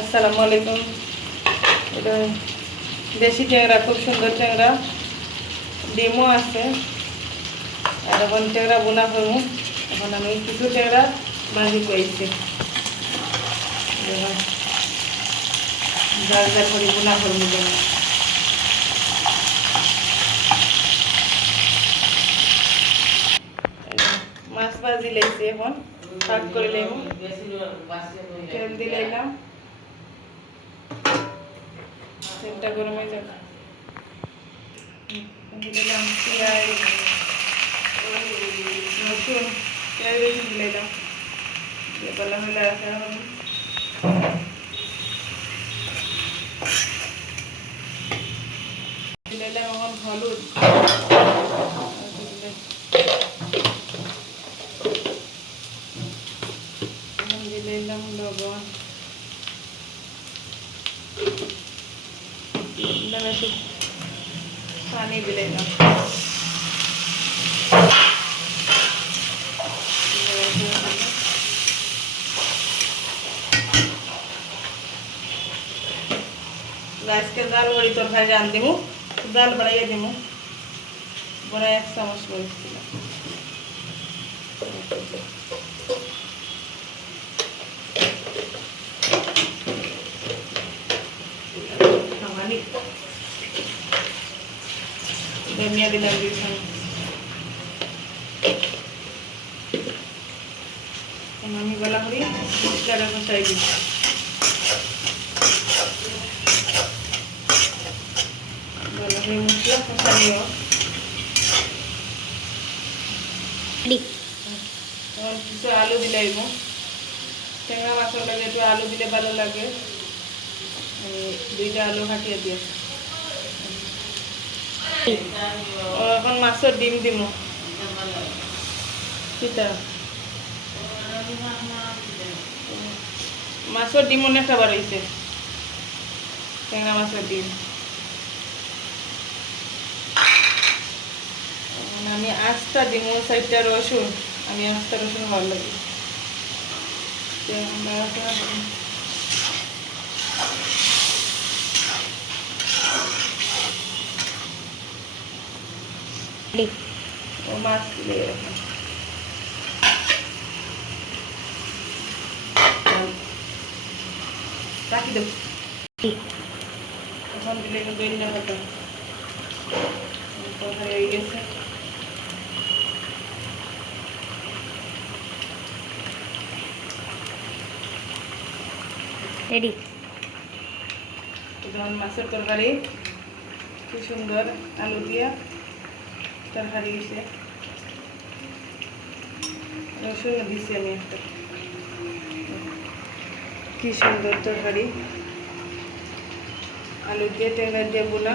আসসালামু আলাইকুম। এটা দেশি ট্যাংরা, খুব সুন্দর ট্যাংরা, ডিমও আছে। আর এখন ট্যাংরা বোনা করবো। এখন আমি কিছু ট্যাংরা ভাজি পাইছি, যার যার করে বোনা করবো। মাছ ভাজি লাইছি, এখন কাট করে লাইব। তেল দিলাইলাম, তেলটা গরম হয়ে যাবে। দিলাম পেঁয়াজ, রসুন, পেঁয়াজ রসুন দিলাম, ভালো হলে রাখা হবে। দিলাম এখন হলুদ, দিলাম লবণ, দিলাম একটু পানি, দিলাম আজকে জাল বড়ি তরকারি রান দিমু, জাল বাড়াইয়া দিমু। বড় 1 চামচ মরিচ দিলাম, ধনিয়া দিলাম 2 চামচ। আমি গলা করি মশলাটা কষাই দিই। গলা করে মশলা কষাইও। এখন কিছু আলু দিলাইব। ট্যাংরা মাছের লাগে একটু আলু দিলে ভালো লাগে। 2টা আলু কাটিয়ে দিয়ে এখন মাছের ডিম দিব। মাছের ডিম অনেকটা বার হয়েছে, ট্যাংরা মাছের ডিম। আমি আস্তা দিব 4টা রসুন, আমি আস্তা রসুন ভালো লাগে। ও মাছ দিয়ে রাখি দেব। এখন দিলে দইনা পাতা হয়ে গেছে। রেডি। এখন মাছের তরকারি কি সুন্দর আলু দিয়া তরকারি দিছে, রসুন দিছি আমি একটা। কি সুন্দর তরকারি, আলু দিয়ে ট্যাংরা দিয়ে বোনা।